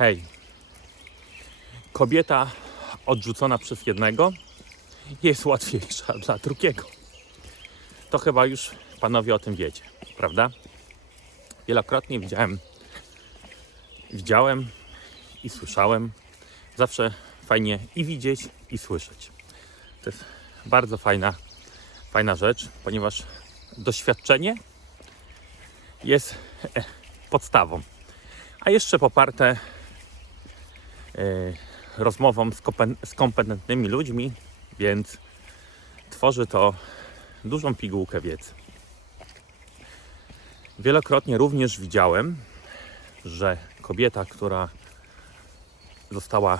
Hej, kobieta odrzucona przez jednego jest łatwiejsza dla drugiego. To chyba już panowie o tym wiecie, prawda? Wielokrotnie widziałem, widziałem i słyszałem. Zawsze fajnie i widzieć, i słyszeć. To jest bardzo fajna, fajna rzecz, ponieważ doświadczenie jest e, podstawą, a jeszcze poparte rozmową z, kompen- z kompetentnymi ludźmi, więc tworzy to dużą pigułkę wiedzy. Wielokrotnie również widziałem, że kobieta, która została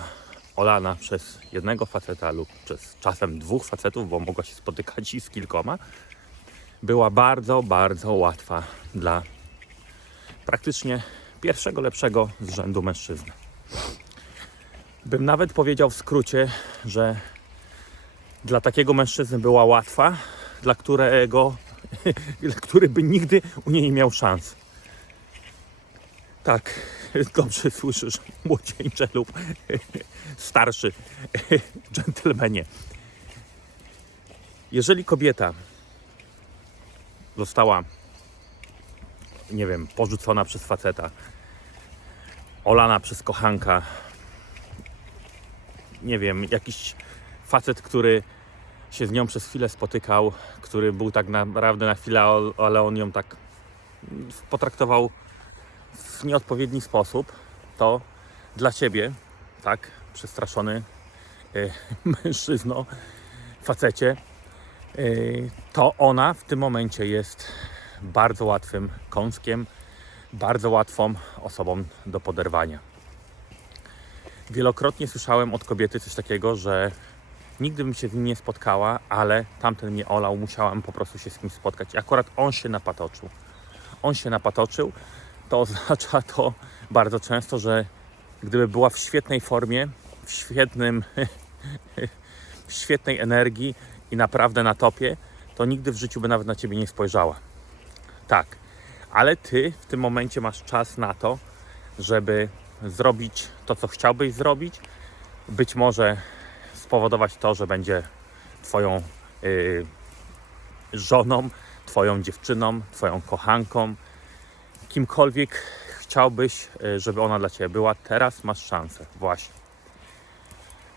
olana przez jednego faceta lub przez czasem dwóch facetów, bo mogła się spotykać i z kilkoma, była bardzo, bardzo łatwa dla praktycznie pierwszego lepszego z rzędu mężczyzny. Bym nawet powiedział w skrócie, że dla takiego mężczyzny była łatwa, dla którego, który by nigdy u niej nie miał szans. Tak, dobrze słyszysz, młodzieńcze lub starszy dżentelmenie. Jeżeli kobieta została, nie wiem, porzucona przez faceta, olana przez kochanka, nie wiem, jakiś facet, który się z nią przez chwilę spotykał, który był tak naprawdę na chwilę, ale on ją tak potraktował w nieodpowiedni sposób, to dla ciebie, tak, przestraszony y, mężczyzno, facecie, y, to ona w tym momencie jest bardzo łatwym kąskiem, bardzo łatwą osobą do poderwania. Wielokrotnie słyszałem od kobiety coś takiego, że nigdy bym się z nim nie spotkała, ale tamten mnie olał, musiałam po prostu się z kimś spotkać. I akurat on się napatoczył. On się napatoczył, to oznacza to bardzo często, że gdyby była w świetnej formie, w świetnym, w świetnej energii i naprawdę na topie, to nigdy w życiu by nawet na ciebie nie spojrzała. Tak, ale ty w tym momencie masz czas na to, żeby zrobić to, co chciałbyś zrobić. Być może spowodować to, że będzie Twoją yy, żoną, Twoją dziewczyną, Twoją kochanką, kimkolwiek chciałbyś, yy, żeby ona dla Ciebie była. Teraz masz szansę, właśnie.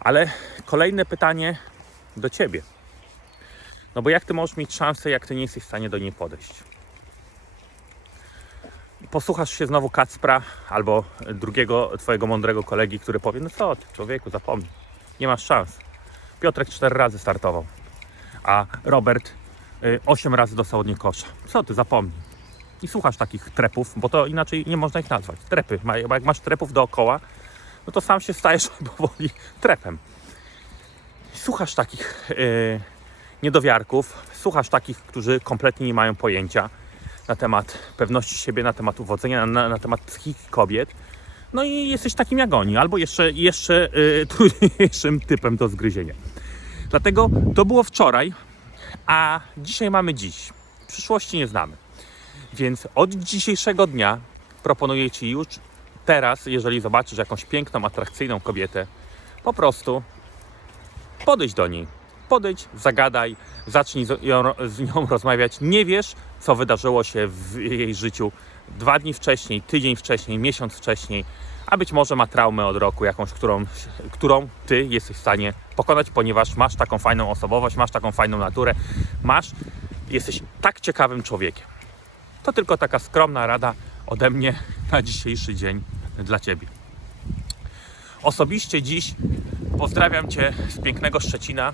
Ale kolejne pytanie do Ciebie. No bo jak Ty możesz mieć szansę, jak Ty nie jesteś w stanie do niej podejść? Posłuchasz się znowu Kacpra albo drugiego twojego mądrego kolegi, który powie, no co ty człowieku, zapomnij, nie masz szans. Piotrek cztery razy startował, a Robert y, osiem razy dostał od kosza. Co ty, zapomnij. I słuchasz takich trepów, bo to inaczej nie można ich nazwać. Trepy, bo jak masz trepów dookoła, no to sam się stajesz powoli trepem. I słuchasz takich y, niedowiarków, słuchasz takich, którzy kompletnie nie mają pojęcia, na temat pewności siebie, na temat uwodzenia, na, na temat psychiki kobiet. No i jesteś takim jak oni, albo jeszcze, jeszcze y, trudniejszym typem do zgryzienia. Dlatego to było wczoraj, a dzisiaj mamy dziś. Przyszłości nie znamy. Więc od dzisiejszego dnia proponuję Ci już teraz, jeżeli zobaczysz jakąś piękną, atrakcyjną kobietę, po prostu podejdź do niej. Podejdź, zagadaj, zacznij z, ją, z nią rozmawiać. Nie wiesz, co wydarzyło się w jej życiu dwa dni wcześniej, tydzień wcześniej, miesiąc wcześniej, a być może ma traumę od roku, jakąś, którą, którą ty jesteś w stanie pokonać, ponieważ masz taką fajną osobowość, masz taką fajną naturę, masz, jesteś tak ciekawym człowiekiem. To tylko taka skromna rada ode mnie na dzisiejszy dzień dla ciebie. Osobiście dziś pozdrawiam Cię z pięknego Szczecina.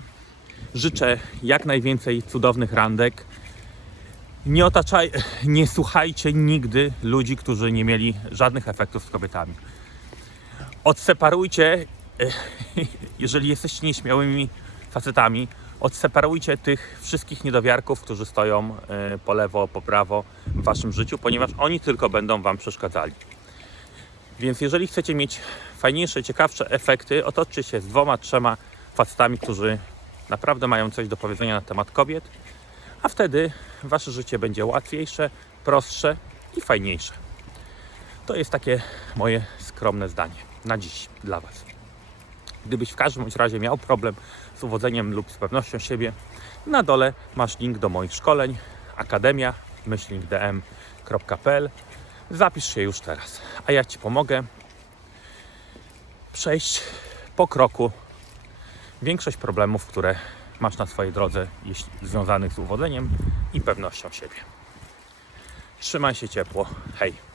Życzę jak najwięcej cudownych randek. Nie otaczaj, nie słuchajcie nigdy ludzi, którzy nie mieli żadnych efektów z kobietami. Odseparujcie, jeżeli jesteście nieśmiałymi facetami, odseparujcie tych wszystkich niedowiarków, którzy stoją e, po lewo, po prawo w waszym życiu, ponieważ oni tylko będą wam przeszkadzali. Więc jeżeli chcecie mieć fajniejsze, ciekawsze efekty, otoczcie się z dwoma, trzema facetami, którzy naprawdę mają coś do powiedzenia na temat kobiet, a wtedy wasze życie będzie łatwiejsze, prostsze i fajniejsze. To jest takie moje skromne zdanie na dziś dla Was. Gdybyś w każdym razie miał problem z uwodzeniem lub z pewnością siebie, na dole masz link do moich szkoleń akademia myślnikdm.pl Zapisz się już teraz, a ja Ci pomogę przejść po kroku większość problemów, które masz na swojej drodze jeśli, związanych z uwodzeniem i pewnością siebie. Trzymaj się ciepło. Hej!